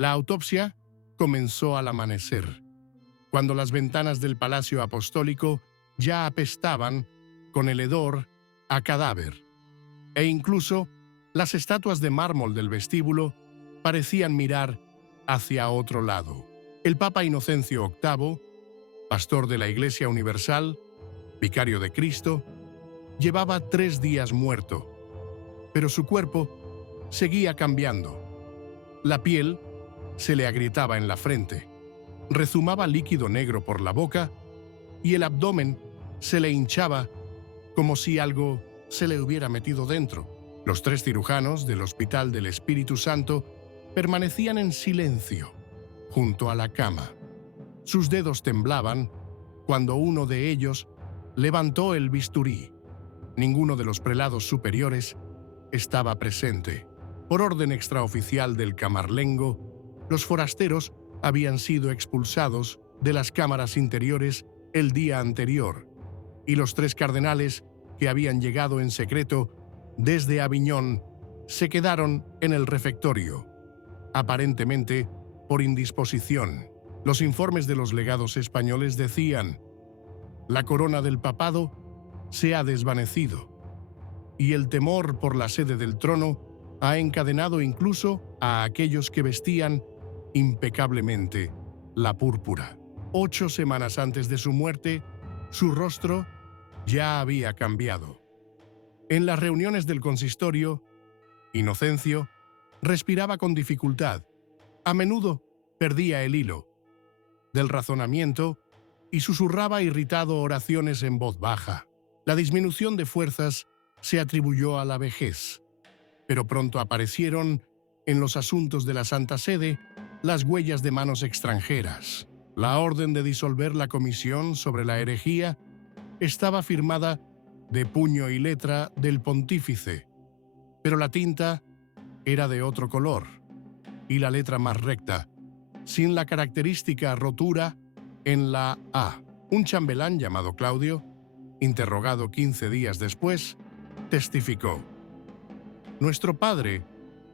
La autopsia comenzó al amanecer, cuando las ventanas del Palacio Apostólico ya apestaban con el hedor a cadáver, e incluso las estatuas de mármol del vestíbulo parecían mirar hacia otro lado. El Papa Inocencio VIII, pastor de la Iglesia Universal, vicario de Cristo, llevaba 3 días muerto, pero su cuerpo seguía cambiando. La piel se le agrietaba en la frente, rezumaba líquido negro por la boca y el abdomen se le hinchaba como si algo se le hubiera metido dentro. Los 3 cirujanos del Hospital del Espíritu Santo permanecían en silencio junto a la cama. Sus dedos temblaban cuando uno de ellos levantó el bisturí. Ninguno de los prelados superiores estaba presente. Por orden extraoficial del Camarlengo, los forasteros habían sido expulsados de las cámaras interiores el día anterior, y los 3 cardenales que habían llegado en secreto desde Aviñón se quedaron en el refectorio, aparentemente por indisposición. Los informes de los legados españoles decían: la corona del papado se ha desvanecido, y el temor por la sede del trono ha encadenado incluso a aquellos que vestían impecablemente la púrpura. 8 semanas antes de su muerte, su rostro ya había cambiado. En las reuniones del consistorio, Inocencio respiraba con dificultad. A menudo perdía el hilo del razonamiento y susurraba irritado oraciones en voz baja. La disminución de fuerzas se atribuyó a la vejez, pero pronto aparecieron en los asuntos de la Santa Sede las huellas de manos extranjeras. La orden de disolver la comisión sobre la herejía estaba firmada de puño y letra del pontífice, pero la tinta era de otro color y la letra más recta, sin la característica rotura en la A. Un chambelán llamado Claudio, interrogado 15 días después, testificó: nuestro padre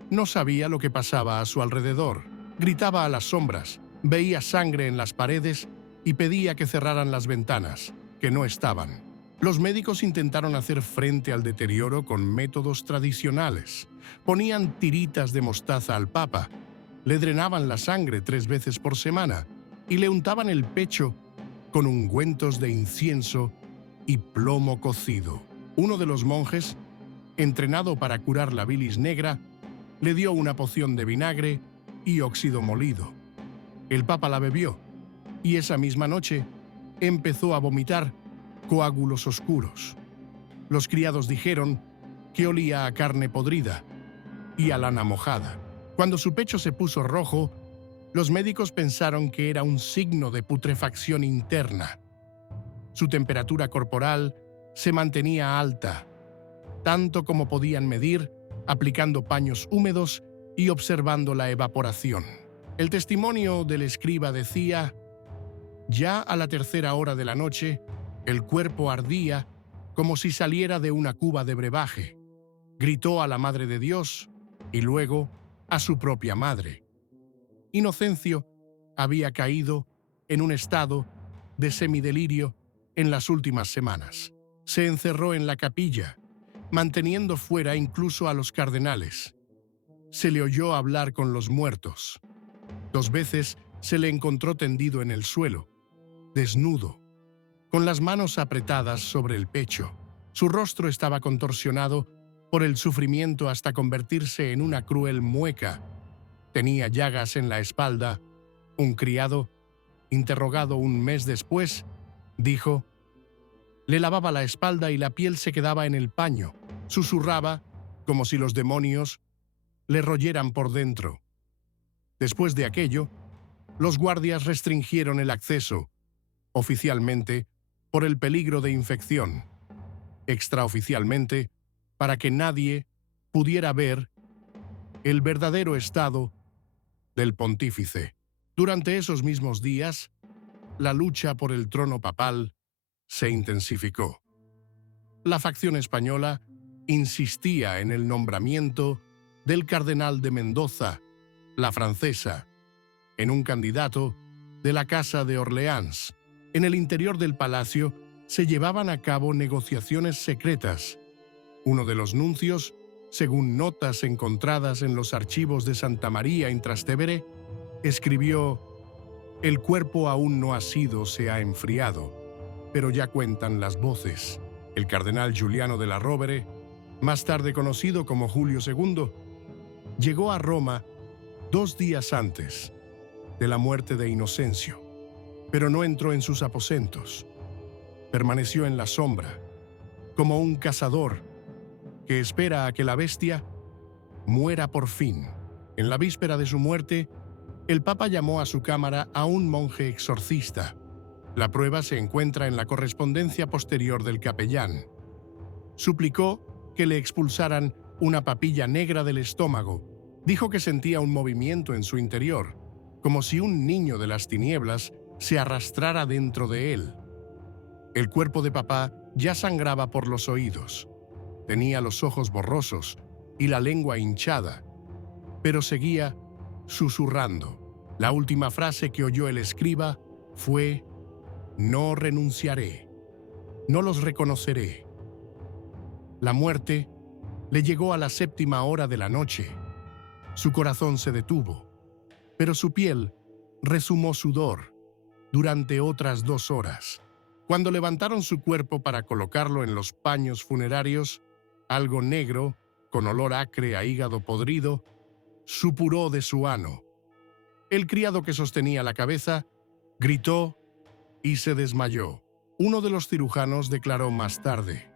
no sabía lo que pasaba a su alrededor. Gritaba a las sombras, veía sangre en las paredes y pedía que cerraran las ventanas, que no estaban. Los médicos intentaron hacer frente al deterioro con métodos tradicionales. Ponían tiritas de mostaza al Papa, le drenaban la sangre 3 veces por semana y le untaban el pecho con ungüentos de incienso y plomo cocido. Uno de los monjes, entrenado para curar la bilis negra, le dio una poción de vinagre y óxido molido. El Papa la bebió y esa misma noche empezó a vomitar coágulos oscuros. Los criados dijeron que olía a carne podrida y a lana mojada. Cuando su pecho se puso rojo, los médicos pensaron que era un signo de putrefacción interna. Su temperatura corporal se mantenía alta, tanto como podían medir, aplicando paños húmedos y observando la evaporación. El testimonio del escriba decía: ya a la 3ª hora de la noche, el cuerpo ardía como si saliera de una cuba de brebaje. Gritó a la Madre de Dios y luego a su propia madre. Inocencio había caído en un estado de semidelirio en las últimas semanas. Se encerró en la capilla, manteniendo fuera incluso a los cardenales. Se le oyó hablar con los muertos. 2 veces se le encontró tendido en el suelo, desnudo, con las manos apretadas sobre el pecho. Su rostro estaba contorsionado por el sufrimiento hasta convertirse en una cruel mueca. Tenía llagas en la espalda. Un criado, interrogado 1 mes después, dijo: le lavaba la espalda y la piel se quedaba en el paño. Susurraba como si los demonios le royeran por dentro. Después de aquello, los guardias restringieron el acceso, oficialmente por el peligro de infección, extraoficialmente para que nadie pudiera ver el verdadero estado del pontífice. Durante esos mismos días, la lucha por el trono papal se intensificó. La facción española insistía en el nombramiento del cardenal de Mendoza, la francesa, en un candidato de la Casa de Orleans. En el interior del palacio se llevaban a cabo negociaciones secretas. Uno de los nuncios, según notas encontradas en los archivos de Santa María in Trastevere, escribió: «El cuerpo aún no ha enfriado, pero ya cuentan las voces». El cardenal Giuliano della Rovere, más tarde conocido como Julio II, llegó a Roma 2 días antes de la muerte de Inocencio, pero no entró en sus aposentos. Permaneció en la sombra, como un cazador que espera a que la bestia muera por fin. En la víspera de su muerte, el Papa llamó a su cámara a un monje exorcista. La prueba se encuentra en la correspondencia posterior del capellán. Suplicó que le expulsaran una papilla negra del estómago. Dijo que sentía un movimiento en su interior, como si un niño de las tinieblas se arrastrara dentro de él. El cuerpo de papá ya sangraba por los oídos. Tenía los ojos borrosos y la lengua hinchada, pero seguía susurrando. La última frase que oyó el escriba fue: «No renunciaré, no los reconoceré». La muerte le llegó a la 7ª hora de la noche. Su corazón se detuvo, pero su piel resumó sudor durante otras 2 horas. Cuando levantaron su cuerpo para colocarlo en los paños funerarios, algo negro, con olor acre a hígado podrido, supuró de su ano. El criado que sostenía la cabeza gritó y se desmayó. Uno de los cirujanos declaró más tarde: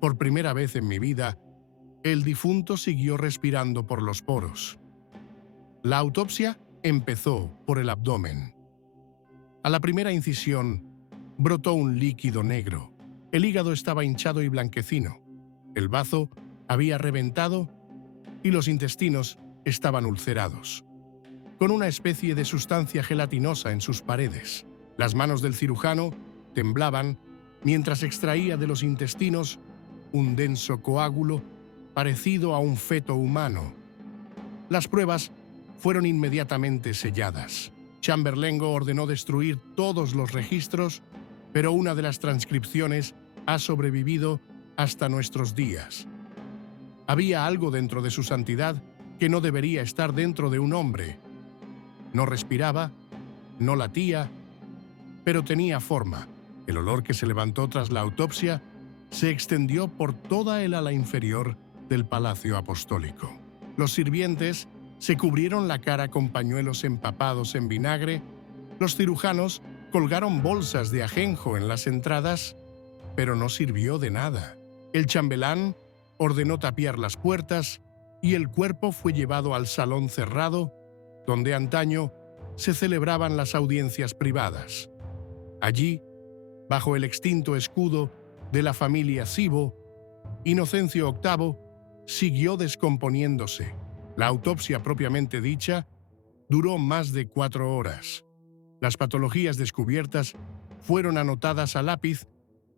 «Por primera vez en mi vida, el difunto siguió respirando por los poros». La autopsia empezó por el abdomen. A la primera incisión brotó un líquido negro. El hígado estaba hinchado y blanquecino. El bazo había reventado y los intestinos estaban ulcerados, con una especie de sustancia gelatinosa en sus paredes. Las manos del cirujano temblaban mientras extraía de los intestinos un denso coágulo parecido a un feto humano. Las pruebas fueron inmediatamente selladas. Chamberlengo ordenó destruir todos los registros, pero una de las transcripciones ha sobrevivido hasta nuestros días. Había algo dentro de su santidad que no debería estar dentro de un hombre. No respiraba, no latía, pero tenía forma. El olor que se levantó tras la autopsia se extendió por toda el ala inferior del Palacio Apostólico. Los sirvientes se cubrieron la cara con pañuelos empapados en vinagre. Los cirujanos colgaron bolsas de ajenjo en las entradas, pero no sirvió de nada. El chambelán ordenó tapiar las puertas y el cuerpo fue llevado al salón cerrado, donde antaño se celebraban las audiencias privadas. Allí, bajo el extinto escudo de la familia Cybo, Inocencio VIII siguió descomponiéndose. La autopsia propiamente dicha duró más de 4 horas. Las patologías descubiertas fueron anotadas a lápiz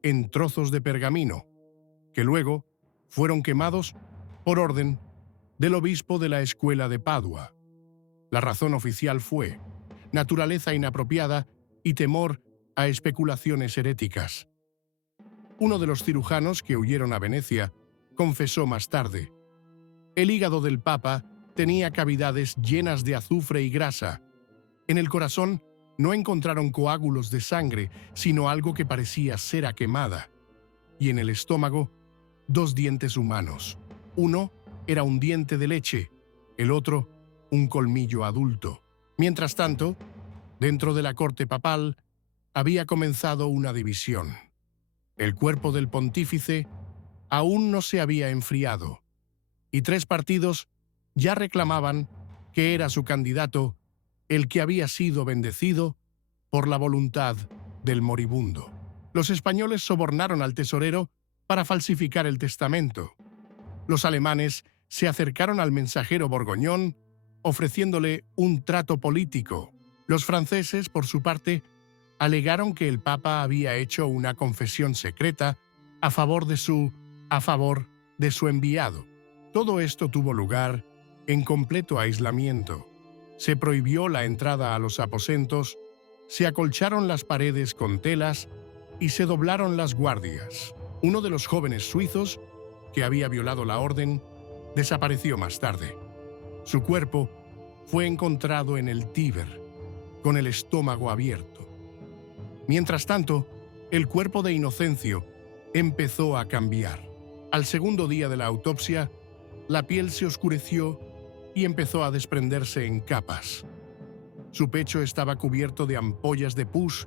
en trozos de pergamino, que luego fueron quemados por orden del obispo de la escuela de Padua. La razón oficial fue naturaleza inapropiada y temor a especulaciones heréticas. Uno de los cirujanos que huyeron a Venecia confesó más tarde: «El hígado del Papa tenía cavidades llenas de azufre y grasa. En el corazón no encontraron coágulos de sangre, sino algo que parecía cera quemada. Y en el estómago, 2 dientes humanos. Uno era un diente de leche, el otro un colmillo adulto». Mientras tanto, dentro de la corte papal había comenzado una división. El cuerpo del pontífice aún no se había enfriado, y 3 partidos ya reclamaban que era su candidato el que había sido bendecido por la voluntad del moribundo. Los españoles sobornaron al tesorero para falsificar el testamento. Los alemanes se acercaron al mensajero Borgoñón ofreciéndole un trato político. Los franceses, por su parte, alegaron que el Papa había hecho una confesión secreta a favor de su enviado. Todo esto tuvo lugar en completo aislamiento. Se prohibió la entrada a los aposentos, se acolcharon las paredes con telas y se doblaron las guardias. Uno de los jóvenes suizos, que había violado la orden, desapareció más tarde. Su cuerpo fue encontrado en el Tíber, con el estómago abierto. Mientras tanto, el cuerpo de Inocencio empezó a cambiar. Al segundo día de la autopsia, la piel se oscureció y empezó a desprenderse en capas. Su pecho estaba cubierto de ampollas de pus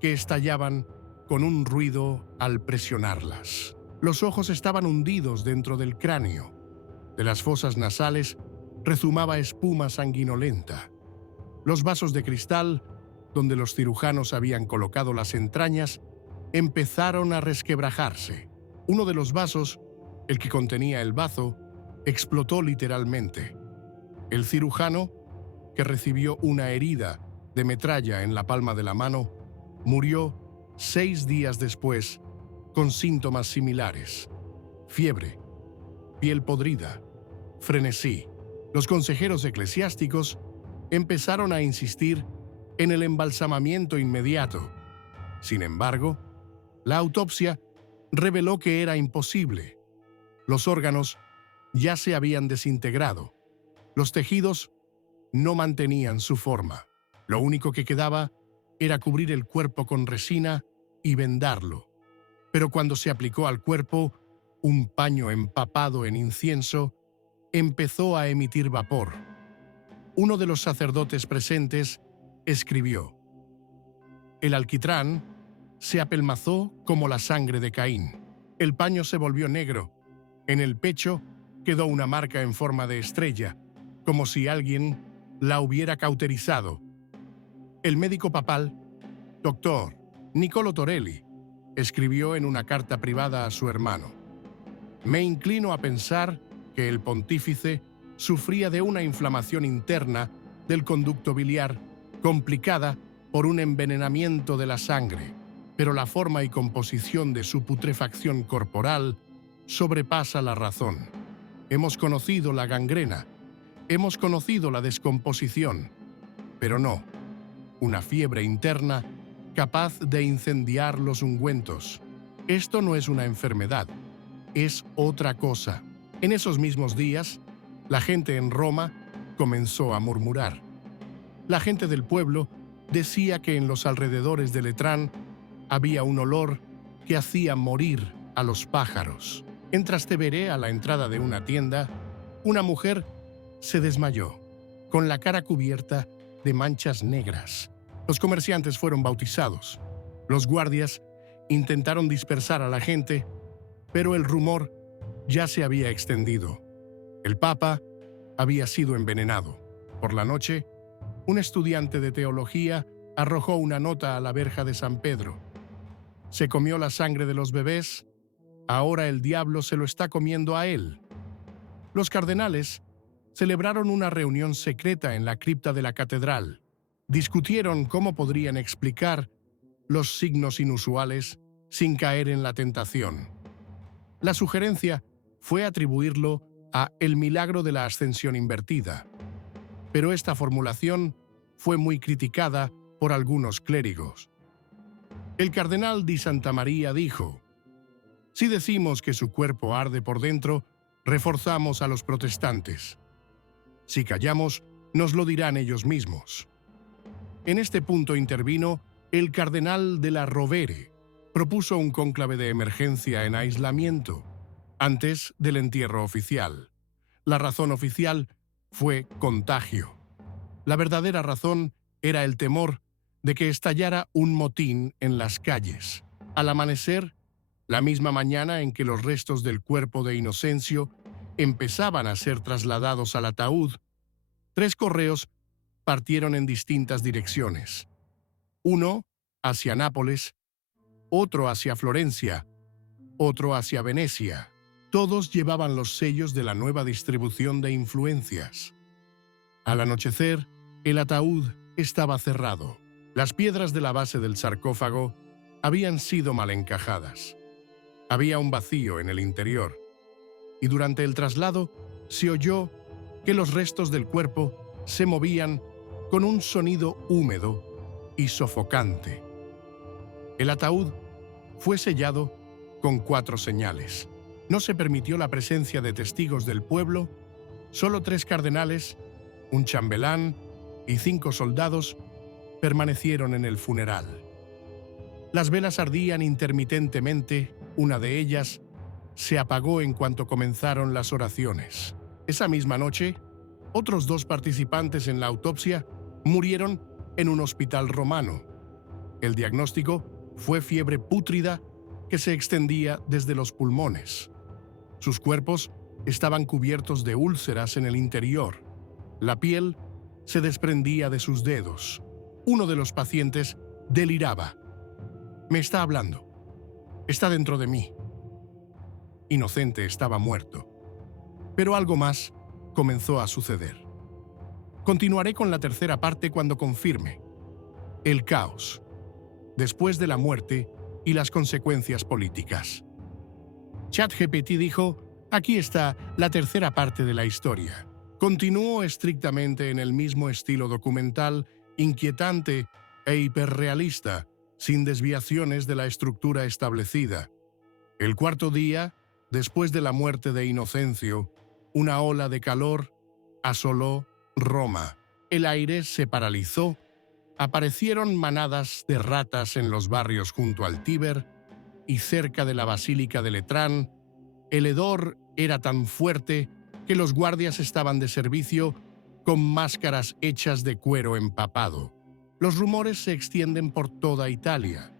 que estallaban con un ruido al presionarlas. Los ojos estaban hundidos dentro del cráneo. De las fosas nasales rezumaba espuma sanguinolenta. Los vasos de cristal, donde los cirujanos habían colocado las entrañas, empezaron a resquebrajarse. Uno de los vasos, el que contenía el bazo, explotó literalmente. El cirujano, que recibió una herida de metralla en la palma de la mano, murió 6 días después con síntomas similares: fiebre, piel podrida, frenesí. Los consejeros eclesiásticos empezaron a insistir en el embalsamamiento inmediato. Sin embargo, la autopsia reveló que era imposible. Los órganos ya se habían desintegrado. Los tejidos no mantenían su forma. Lo único que quedaba era cubrir el cuerpo con resina y vendarlo. Pero cuando se aplicó al cuerpo un paño empapado en incienso, empezó a emitir vapor. Uno de los sacerdotes presentes escribió: «El alquitrán se apelmazó como la sangre de Caín. El paño se volvió negro. En el pecho quedó una marca en forma de estrella, como si alguien la hubiera cauterizado». El médico papal, Dr. Niccolo Torelli, escribió en una carta privada a su hermano: «Me inclino a pensar que el pontífice sufría de una inflamación interna del conducto biliar complicada por un envenenamiento de la sangre, pero la forma y composición de su putrefacción corporal sobrepasa la razón. Hemos conocido la gangrena, hemos conocido la descomposición, pero no una fiebre interna capaz de incendiar los ungüentos. Esto no es una enfermedad, es otra cosa». En esos mismos días, la gente en Roma comenzó a murmurar. La gente del pueblo decía que en los alrededores de Letrán había un olor que hacía morir a los pájaros. En Trastevere, a la entrada de una tienda, una mujer se desmayó, con la cara cubierta de manchas negras. Los comerciantes fueron bautizados. Los guardias intentaron dispersar a la gente, pero el rumor ya se había extendido. El Papa había sido envenenado. Por la noche, un estudiante de teología arrojó una nota a la verja de San Pedro. «Se comió la sangre de los bebés, ahora el diablo se lo está comiendo a él». Los cardenales celebraron una reunión secreta en la cripta de la catedral. Discutieron cómo podrían explicar los signos inusuales sin caer en la tentación. La sugerencia fue atribuirlo a el milagro de la ascensión invertida. Pero esta formulación fue muy criticada por algunos clérigos. El cardenal Di Santa María dijo: «Si decimos que su cuerpo arde por dentro, reforzamos a los protestantes. Si callamos, nos lo dirán ellos mismos». En este punto intervino el cardenal de la Rovere. Propuso un cónclave de emergencia en aislamiento antes del entierro oficial. La razón oficial fue contagio. La verdadera razón era el temor de que estallara un motín en las calles. Al amanecer, la misma mañana en que los restos del cuerpo de Inocencio empezaban a ser trasladados al ataúd, 3 correos partieron en distintas direcciones. Uno hacia Nápoles, otro hacia Florencia, otro hacia Venecia. Todos llevaban los sellos de la nueva distribución de influencias. Al anochecer, el ataúd estaba cerrado. Las piedras de la base del sarcófago habían sido mal encajadas. Había un vacío en el interior, y durante el traslado se oyó que los restos del cuerpo se movían con un sonido húmedo y sofocante. El ataúd fue sellado con 4 señales. No se permitió la presencia de testigos del pueblo, solo 3 cardenales, un chambelán y 5 soldados permanecieron en el funeral. Las velas ardían intermitentemente, una de ellas se apagó en cuanto comenzaron las oraciones. Esa misma noche, otros 2 participantes en la autopsia murieron en un hospital romano. El diagnóstico fue fiebre pútrida que se extendía desde los pulmones. Sus cuerpos estaban cubiertos de úlceras en el interior. La piel se desprendía de sus dedos. Uno de los pacientes deliraba. Me está hablando. Está dentro de mí. Inocente estaba muerto. Pero algo más comenzó a suceder. Continuaré con la tercera parte cuando confirme. El caos, después de la muerte y las consecuencias políticas. ChatGPT dijo, aquí está la tercera parte de la historia. Continuó estrictamente en el mismo estilo documental, inquietante e hiperrealista, sin desviaciones de la estructura establecida. El cuarto día, después de la muerte de Inocencio, una ola de calor asoló Roma. El aire se paralizó, aparecieron manadas de ratas en los barrios junto al Tíber y cerca de la Basílica de Letrán. El hedor era tan fuerte que los guardias estaban de servicio con máscaras hechas de cuero empapado. Los rumores se extienden por toda Italia.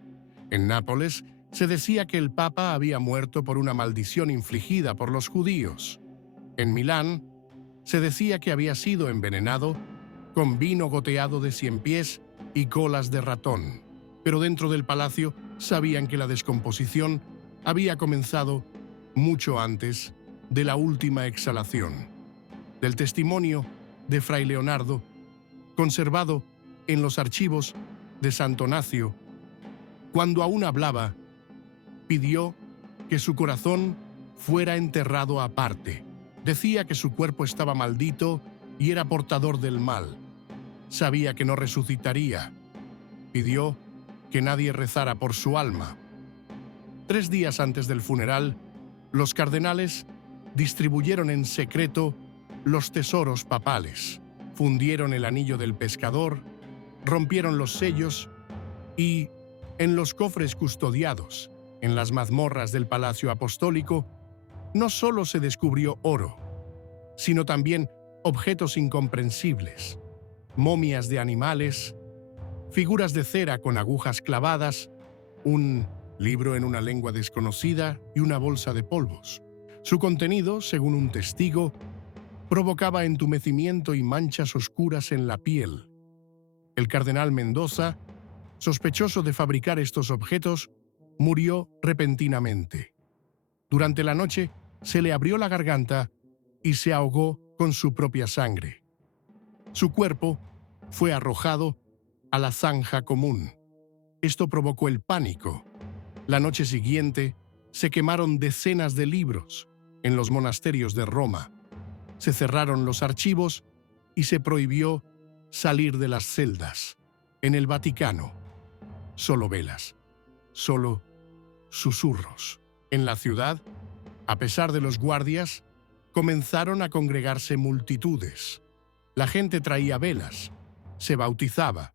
En Nápoles se decía que el Papa había muerto por una maldición infligida por los judíos. En Milán se decía que había sido envenenado con vino goteado de 100 pies y colas de ratón. Pero dentro del palacio sabían que la descomposición había comenzado mucho antes de la última exhalación. Del testimonio de Fray Leonardo, conservado en los archivos de Santo Nacio, cuando aún hablaba, pidió que su corazón fuera enterrado aparte. Decía que su cuerpo estaba maldito y era portador del mal. Sabía que no resucitaría. Pidió que nadie rezara por su alma. 3 días antes del funeral, los cardenales distribuyeron en secreto los tesoros papales, fundieron el anillo del pescador, rompieron los sellos y, en los cofres custodiados en las mazmorras del Palacio Apostólico, no solo se descubrió oro, sino también objetos incomprensibles, momias de animales, figuras de cera con agujas clavadas, un libro en una lengua desconocida y una bolsa de polvos. Su contenido, según un testigo, provocaba entumecimiento y manchas oscuras en la piel. El cardenal Mendoza, sospechoso de fabricar estos objetos, murió repentinamente. Durante la noche se le abrió la garganta y se ahogó con su propia sangre. Su cuerpo fue arrojado a la zanja común. Esto provocó el pánico. La noche siguiente se quemaron decenas de libros en los monasterios de Roma. Se cerraron los archivos y se prohibió salir de las celdas. En el Vaticano, solo velas, solo susurros. En la ciudad, a pesar de los guardias, comenzaron a congregarse multitudes. La gente traía velas, se bautizaba,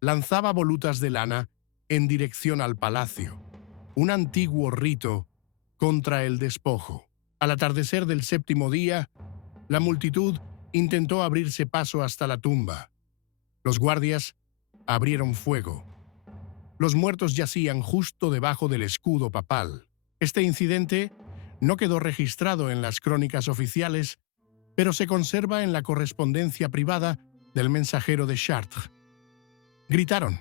lanzaba volutas de lana en dirección al palacio, un antiguo rito contra el despojo. Al atardecer del 7º día, la multitud intentó abrirse paso hasta la tumba. Los guardias abrieron fuego. Los muertos yacían justo debajo del escudo papal. Este incidente no quedó registrado en las crónicas oficiales, pero se conserva en la correspondencia privada del mensajero de Chartres. Gritaron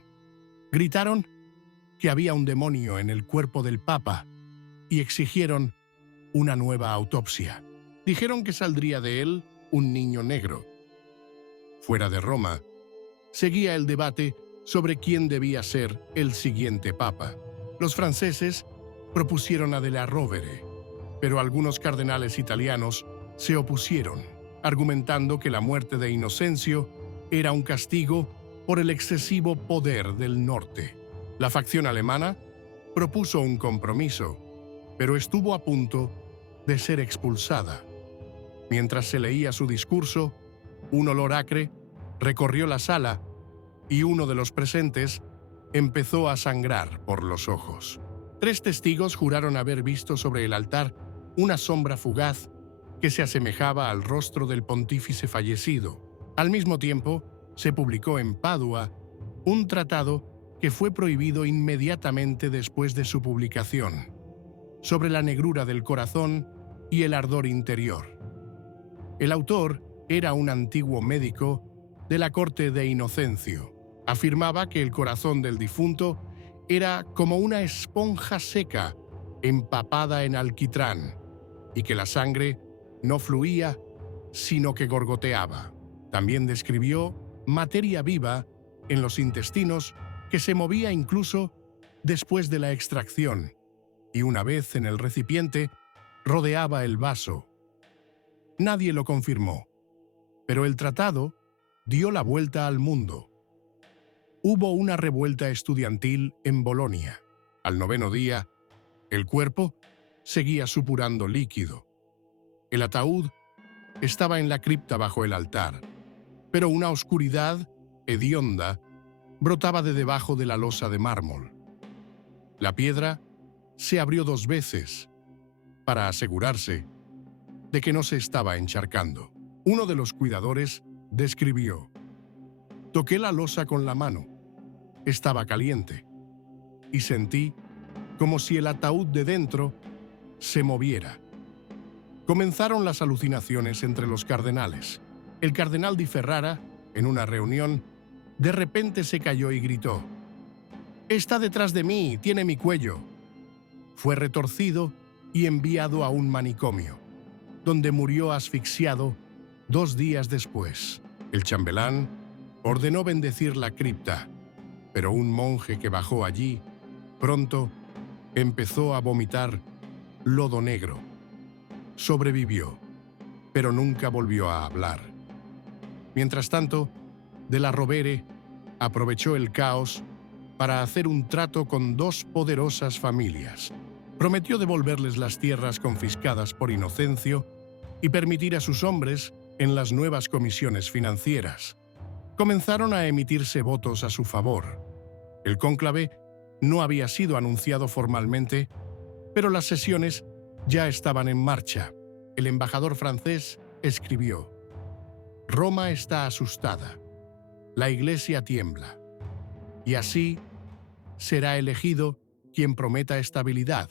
que había un demonio en el cuerpo del Papa y exigieron una nueva autopsia. Dijeron que saldría de él un niño negro. Fuera de Roma, seguía el debate sobre quién debía ser el siguiente papa. Los franceses propusieron a De la Rovere, pero algunos cardenales italianos se opusieron, argumentando que la muerte de Inocencio era un castigo por el excesivo poder del norte. La facción alemana propuso un compromiso, pero estuvo a punto de ser expulsada. Mientras se leía su discurso, un olor acre recorrió la sala y uno de los presentes empezó a sangrar por los ojos. 3 testigos juraron haber visto sobre el altar una sombra fugaz que se asemejaba al rostro del pontífice fallecido. Al mismo tiempo, se publicó en Padua un tratado que fue prohibido inmediatamente después de su publicación, sobre la negrura del corazón y el ardor interior. El autor era un antiguo médico de la corte de Inocencio. Afirmaba que el corazón del difunto era como una esponja seca empapada en alquitrán y que la sangre no fluía, sino que gorgoteaba. También describió materia viva en los intestinos que se movía incluso después de la extracción y una vez en el recipiente rodeaba el vaso. Nadie lo confirmó, pero el tratado dio la vuelta al mundo. Hubo una revuelta estudiantil en Bolonia. Al 9º día, el cuerpo seguía supurando líquido. El ataúd estaba en la cripta bajo el altar, pero una oscuridad hedionda brotaba de debajo de la losa de mármol. La piedra se abrió 2 veces para asegurarse de que no se estaba encharcando. Uno de los cuidadores describió: «Toqué la losa con la mano. Estaba caliente y sentí como si el ataúd de dentro se moviera». Comenzaron las alucinaciones entre los cardenales. El cardenal Di Ferrara, en una reunión, de repente se cayó y gritó: «Está detrás de mí, tiene mi cuello». Fue retorcido y enviado a un manicomio, donde murió asfixiado 2 días después. El chambelán ordenó bendecir la cripta, pero un monje que bajó allí pronto empezó a vomitar lodo negro. Sobrevivió, pero nunca volvió a hablar. Mientras tanto, De la Rovere aprovechó el caos para hacer un trato con 2 poderosas familias. Prometió devolverles las tierras confiscadas por Inocencio y permitir a sus hombres en las nuevas comisiones financieras. Comenzaron a emitirse votos a su favor. El cónclave no había sido anunciado formalmente, pero las sesiones ya estaban en marcha. El embajador francés escribió: «Roma está asustada. La Iglesia tiembla. Y así será elegido quien prometa estabilidad,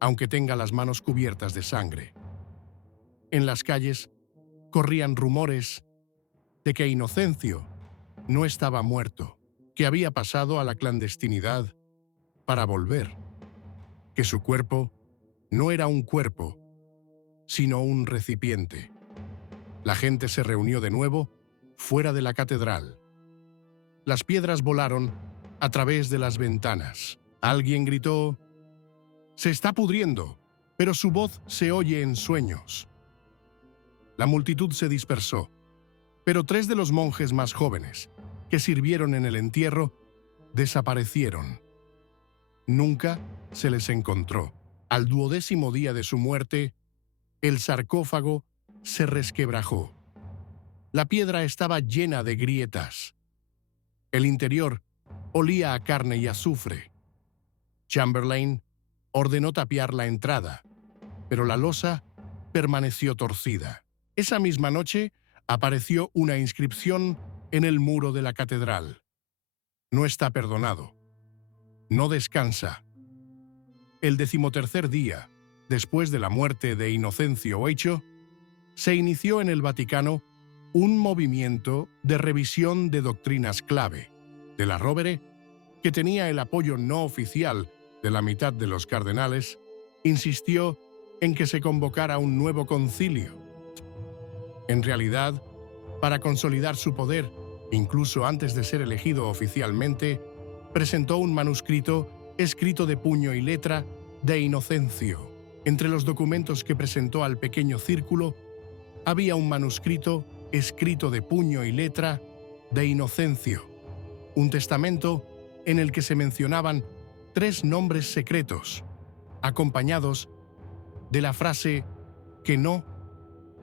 aunque tenga las manos cubiertas de sangre». En las calles corrían rumores de que Inocencio no estaba muerto, que había pasado a la clandestinidad para volver, que su cuerpo no era un cuerpo, sino un recipiente. La gente se reunió de nuevo fuera de la catedral. Las piedras volaron a través de las ventanas. Alguien gritó: «Se está pudriendo», pero su voz se oye en sueños. La multitud se dispersó, pero 3 de los monjes más jóvenes, que sirvieron en el entierro, desaparecieron. Nunca se les encontró. Al 12º día de su muerte, el sarcófago se resquebrajó. La piedra estaba llena de grietas. El interior olía a carne y azufre. Chamberlain ordenó tapiar la entrada, pero la losa permaneció torcida. Esa misma noche apareció una inscripción en el muro de la catedral: «No está perdonado. No descansa». El 13º día, después de la muerte de Inocencio VIII, se inició en el Vaticano un movimiento de revisión de doctrinas clave. De la Rovere, que tenía el apoyo no oficial de la mitad de los cardenales, insistió en que se convocara un nuevo concilio. En realidad, para consolidar su poder, incluso antes de ser elegido oficialmente, presentó un manuscrito escrito de puño y letra de Inocencio. Entre los documentos que presentó al pequeño círculo, había un manuscrito escrito de puño y letra de Inocencio, un testamento en el que se mencionaban 3 nombres secretos, acompañados de la frase «que no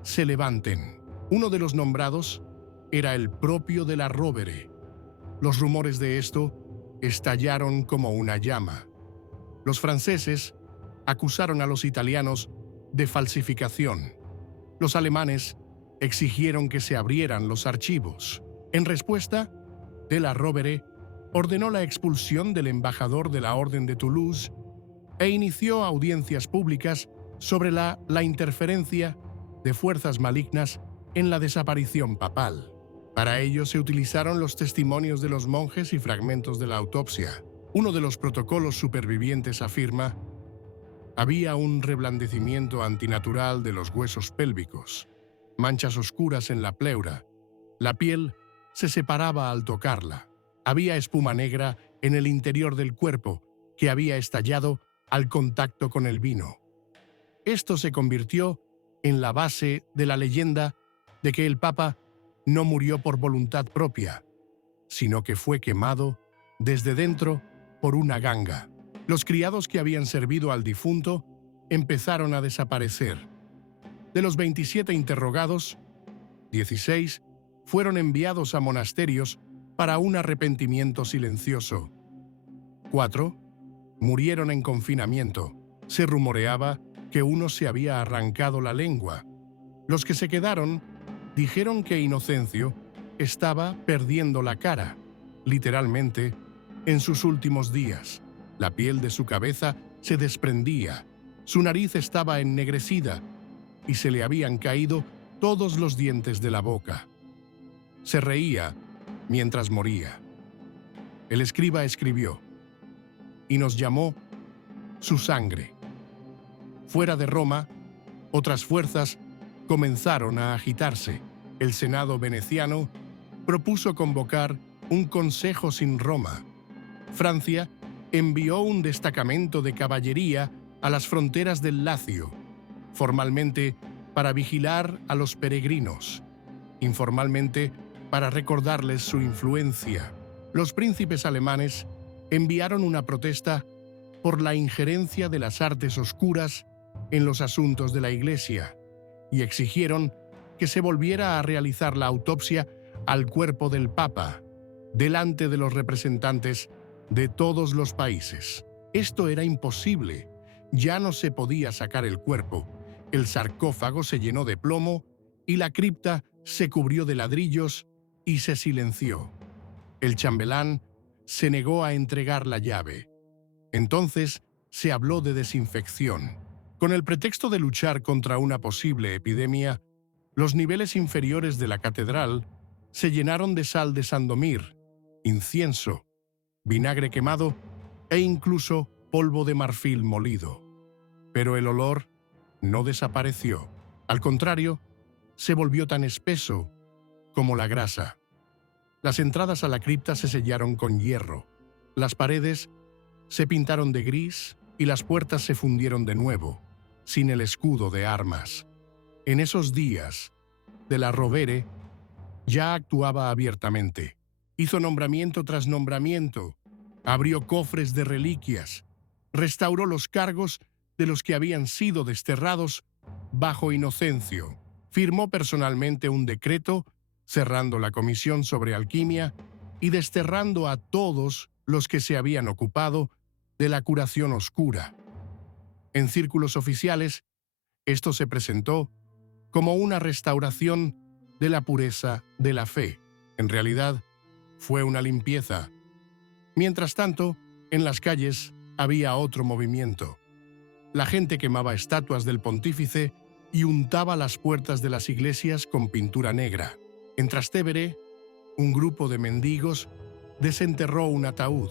se levanten». Uno de los nombrados era el propio de la Rovere. Los rumores de esto estallaron como una llama. Los franceses acusaron a los italianos de falsificación. Los alemanes exigieron que se abrieran los archivos. En respuesta, de la Rovere ordenó la expulsión del embajador de la Orden de Toulouse e inició audiencias públicas sobre la interferencia de fuerzas malignas en la desaparición papal. Para ello se utilizaron los testimonios de los monjes y fragmentos de la autopsia. Uno de los protocolos supervivientes afirma: había un reblandecimiento antinatural de los huesos pélvicos, manchas oscuras en la pleura, la piel se separaba al tocarla, había espuma negra en el interior del cuerpo que había estallado al contacto con el vino. Esto se convirtió en la base de la leyenda de que el Papa no murió por voluntad propia, sino que fue quemado desde dentro por una ganga. Los criados que habían servido al difunto empezaron a desaparecer. De los 27 interrogados, 16 fueron enviados a monasterios para un arrepentimiento silencioso. 4 murieron en confinamiento. Se rumoreaba que uno se había arrancado la lengua. Los que se quedaron dijeron que Inocencio estaba perdiendo la cara, literalmente, en sus últimos días. La piel de su cabeza se desprendía, su nariz estaba ennegrecida y se le habían caído todos los dientes de la boca. Se reía mientras moría. El escriba escribió: y nos llamó su sangre. Fuera de Roma, otras fuerzas comenzaron a agitarse. El Senado veneciano propuso convocar un consejo sin Roma. Francia envió un destacamento de caballería a las fronteras del Lacio, formalmente para vigilar a los peregrinos, informalmente para recordarles su influencia. Los príncipes alemanes enviaron una protesta por la injerencia de las artes oscuras en los asuntos de la Iglesia y exigieron que se volviera a realizar la autopsia al cuerpo del Papa, delante de los representantes de todos los países. Esto era imposible. Ya no se podía sacar el cuerpo. El sarcófago se llenó de plomo y la cripta se cubrió de ladrillos y se silenció. El chambelán se negó a entregar la llave. Entonces se habló de desinfección. Con el pretexto de luchar contra una posible epidemia, los niveles inferiores de la catedral se llenaron de sal de Sandomir, incienso, vinagre quemado e incluso polvo de marfil molido. Pero el olor no desapareció. Al contrario, se volvió tan espeso como la grasa. Las entradas a la cripta se sellaron con hierro. Las paredes se pintaron de gris y las puertas se fundieron de nuevo, sin el escudo de armas. En esos días, de la Rovere ya actuaba abiertamente. Hizo nombramiento tras nombramiento, abrió cofres de reliquias, restauró los cargos de los que habían sido desterrados bajo Inocencio, firmó personalmente un decreto cerrando la comisión sobre alquimia y desterrando a todos los que se habían ocupado de la curación oscura. En círculos oficiales, esto se presentó como una restauración de la pureza de la fe. En realidad, fue una limpieza. Mientras tanto, en las calles había otro movimiento. La gente quemaba estatuas del pontífice y untaba las puertas de las iglesias con pintura negra. En Trastevere, un grupo de mendigos desenterró un ataúd,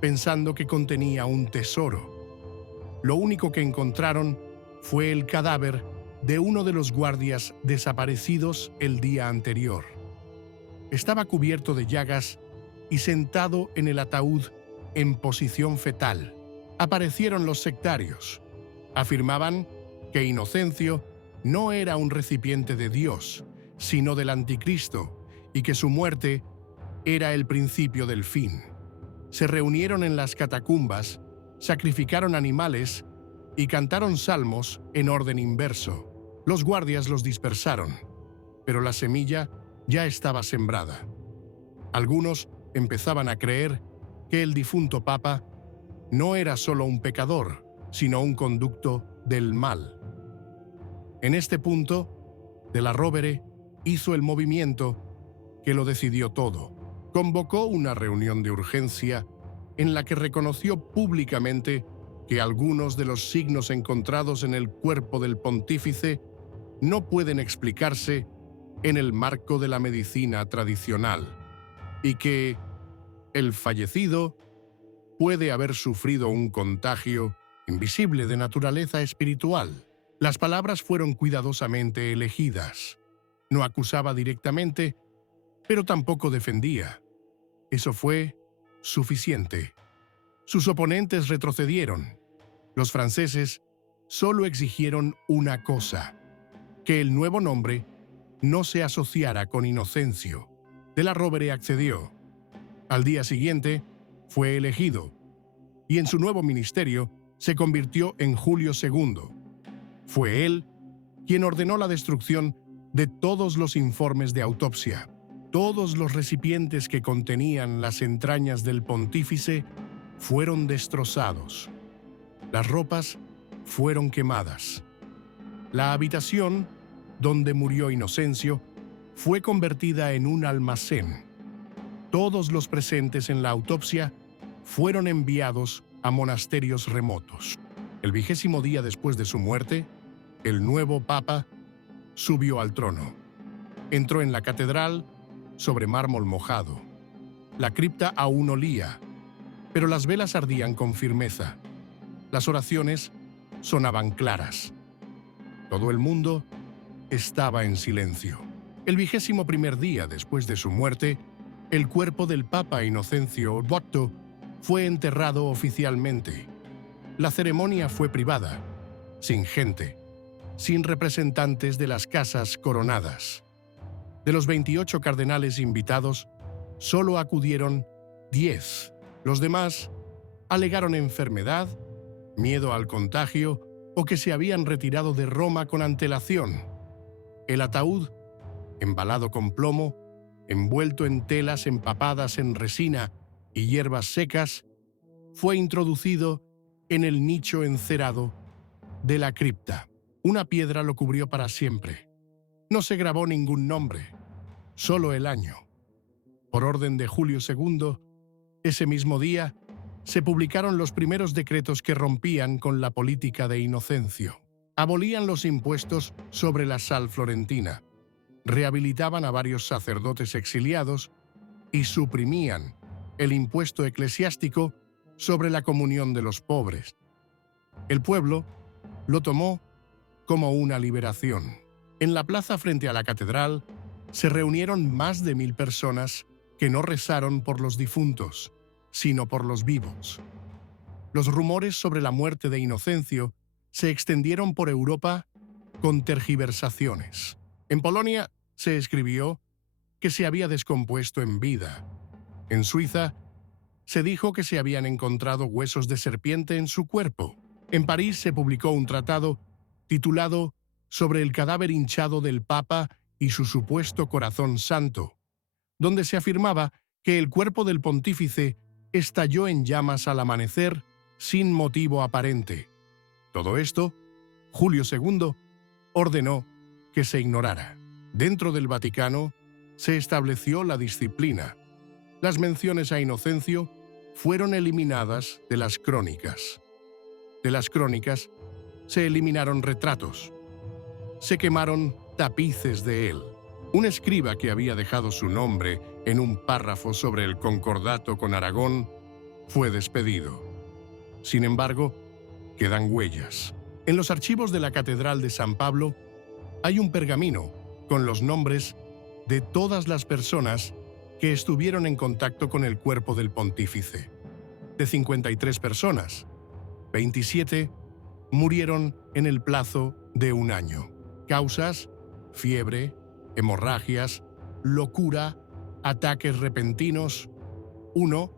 pensando que contenía un tesoro. Lo único que encontraron fue el cadáver de uno de los guardias desaparecidos el día anterior. Estaba cubierto de llagas y sentado en el ataúd en posición fetal. Aparecieron los sectarios. Afirmaban que Inocencio no era un recipiente de Dios, sino del anticristo, y que su muerte era el principio del fin. Se reunieron en las catacumbas, sacrificaron animales y cantaron salmos en orden inverso. Los guardias los dispersaron, pero la semilla ya estaba sembrada. Algunos empezaban a creer que el difunto papa no era solo un pecador, sino un conducto del mal. En este punto, De la Rovere hizo el movimiento que lo decidió todo. Convocó una reunión de urgencia en la que reconoció públicamente que algunos de los signos encontrados en el cuerpo del pontífice no pueden explicarse en el marco de la medicina tradicional y que el fallecido puede haber sufrido un contagio invisible de naturaleza espiritual. Las palabras fueron cuidadosamente elegidas. No acusaba directamente, pero tampoco defendía. Eso fue suficiente. Sus oponentes retrocedieron. Los franceses solo exigieron una cosa: que el nuevo nombre no se asociara con Inocencio. De la Rovere accedió. Al día siguiente, fue elegido, y en su nuevo ministerio se convirtió en Julio II. Fue él quien ordenó la destrucción de todos los informes de autopsia. Todos los recipientes que contenían las entrañas del pontífice fueron destrozados. Las ropas fueron quemadas. La habitación donde murió Inocencio fue convertida en un almacén. Todos los presentes en la autopsia fueron enviados a monasterios remotos. El 20º día después de su muerte, el nuevo papa subió al trono. Entró en la catedral sobre mármol mojado. La cripta aún olía, pero las velas ardían con firmeza. Las oraciones sonaban claras. Todo el mundo estaba en silencio. El 21º día después de su muerte, el cuerpo del Papa Inocencio VIII fue enterrado oficialmente. La ceremonia fue privada, sin gente, sin representantes de las casas coronadas. De los 28 cardenales invitados, solo acudieron 10. Los demás alegaron enfermedad, miedo al contagio o que se habían retirado de Roma con antelación. El ataúd, embalado con plomo, envuelto en telas empapadas en resina y hierbas secas, fue introducido en el nicho encerado de la cripta. Una piedra lo cubrió para siempre. No se grabó ningún nombre, solo el año. Por orden de Julio II, ese mismo día, se publicaron los primeros decretos que rompían con la política de Inocencio. Abolían los impuestos sobre la sal florentina, rehabilitaban a varios sacerdotes exiliados y suprimían el impuesto eclesiástico sobre la comunión de los pobres. El pueblo lo tomó como una liberación. En la plaza frente a la catedral se reunieron más de 1000 personas que no rezaron por los difuntos, sino por los vivos. Los rumores sobre la muerte de Inocencio se extendieron por Europa con tergiversaciones. En Polonia se escribió que se había descompuesto en vida. En Suiza se dijo que se habían encontrado huesos de serpiente en su cuerpo. En París se publicó un tratado titulado Sobre el cadáver hinchado del Papa y su supuesto corazón santo, donde se afirmaba que el cuerpo del pontífice estalló en llamas al amanecer sin motivo aparente. Todo esto, Julio II ordenó que se ignorara. Dentro del Vaticano se estableció la disciplina. Las menciones a Inocencio fueron eliminadas de las crónicas. De las crónicas se eliminaron retratos. Se quemaron tapices de él. Un escriba que había dejado su nombre en un párrafo sobre el concordato con Aragón fue despedido. Sin embargo, quedan huellas. En los archivos de la Catedral de San Pablo hay un pergamino con los nombres de todas las personas que estuvieron en contacto con el cuerpo del pontífice. De 53 personas, 27 murieron en el plazo de un año. Causas: fiebre, hemorragias, locura ataques repentinos. Uno,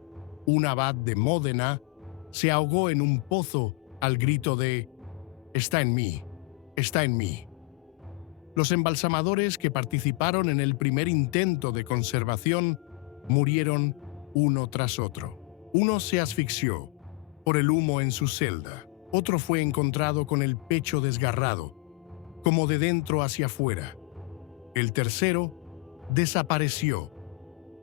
un abad de Módena, se ahogó en un pozo al grito de «Está en mí, está en mí». Los embalsamadores que participaron en el primer intento de conservación murieron uno tras otro. Uno se asfixió por el humo en su celda. Otro fue encontrado con el pecho desgarrado, como de dentro hacia afuera. El tercero desapareció.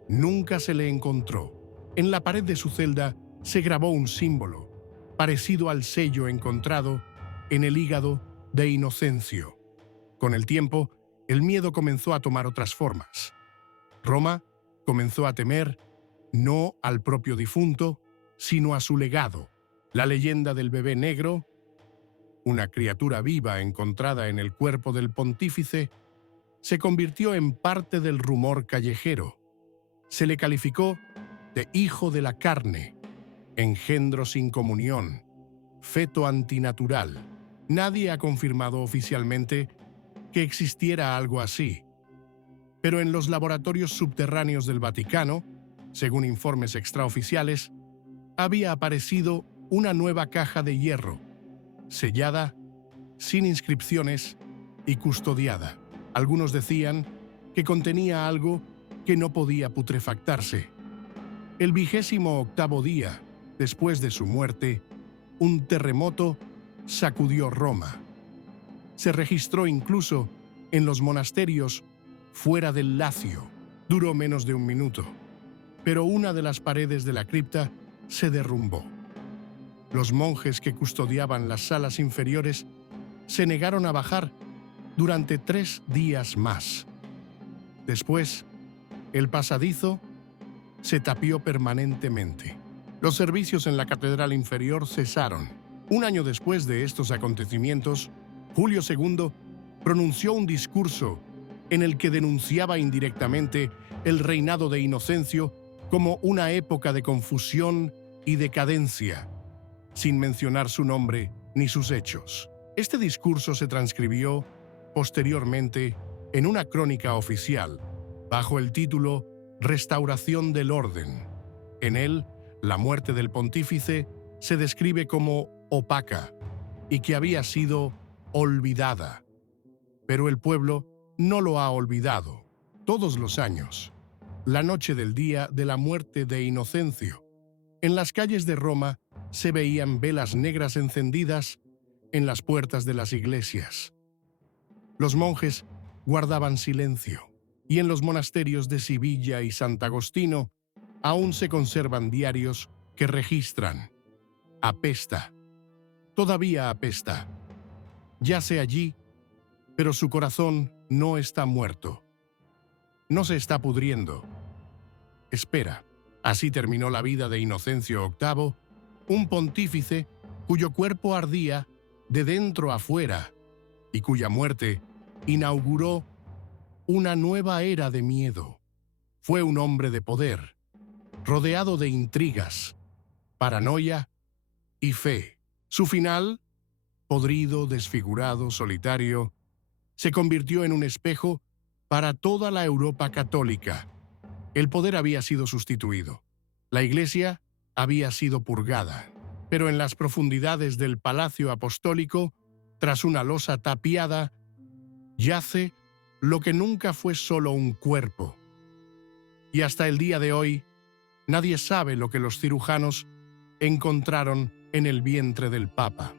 Nunca se le encontró. En la pared de su celda se grabó un símbolo, parecido al sello encontrado en el hígado de Inocencio. Con el tiempo, el miedo comenzó a tomar otras formas. Roma comenzó a temer no al propio difunto, sino a su legado. La leyenda del bebé negro, una criatura viva encontrada en el cuerpo del pontífice, se convirtió en parte del rumor callejero. Se le calificó de hijo de la carne, engendro sin comunión, feto antinatural. Nadie ha confirmado oficialmente que existiera algo así, pero en los laboratorios subterráneos del Vaticano, según informes extraoficiales, había aparecido una nueva caja de hierro, sellada, sin inscripciones y custodiada. Algunos decían que contenía algo que no podía putrefactarse. El 28º día después de su muerte, un terremoto sacudió Roma. Se registró incluso en los monasterios fuera del Lacio. Duró menos de un minuto, pero una de las paredes de la cripta se derrumbó. Los monjes que custodiaban las salas inferiores se negaron a bajar durante 3 días más. Después, el pasadizo se tapió permanentemente. Los servicios en la catedral inferior cesaron. Un año después de estos acontecimientos, Julio II pronunció un discurso en el que denunciaba indirectamente el reinado de Inocencio como una época de confusión y decadencia, sin mencionar su nombre ni sus hechos. Este discurso se transcribió posteriormente en una crónica oficial, bajo el título Restauración del Orden. En él, la muerte del pontífice se describe como opaca y que había sido olvidada. Pero el pueblo no lo ha olvidado. Todos los años, la noche del día de la muerte de Inocencio, en las calles de Roma se veían velas negras encendidas en las puertas de las iglesias. Los monjes guardaban silencio, y en los monasterios de Sivilla y Sant'Agostino aún se conservan diarios que registran: apesta, todavía apesta. Yace allí, pero su corazón no está muerto. No se está pudriendo. Espera. Así terminó la vida de Inocencio VIII, un pontífice cuyo cuerpo ardía de dentro a fuera y cuya muerte inauguró una nueva era de miedo. Fue un hombre de poder, rodeado de intrigas, paranoia y fe. Su final, podrido, desfigurado, solitario, se convirtió en un espejo para toda la Europa católica. El poder había sido sustituido. La Iglesia había sido purgada. Pero en las profundidades del Palacio Apostólico, tras una losa tapiada, yace lo que nunca fue solo un cuerpo. Y hasta el día de hoy, nadie sabe lo que los cirujanos encontraron en el vientre del Papa.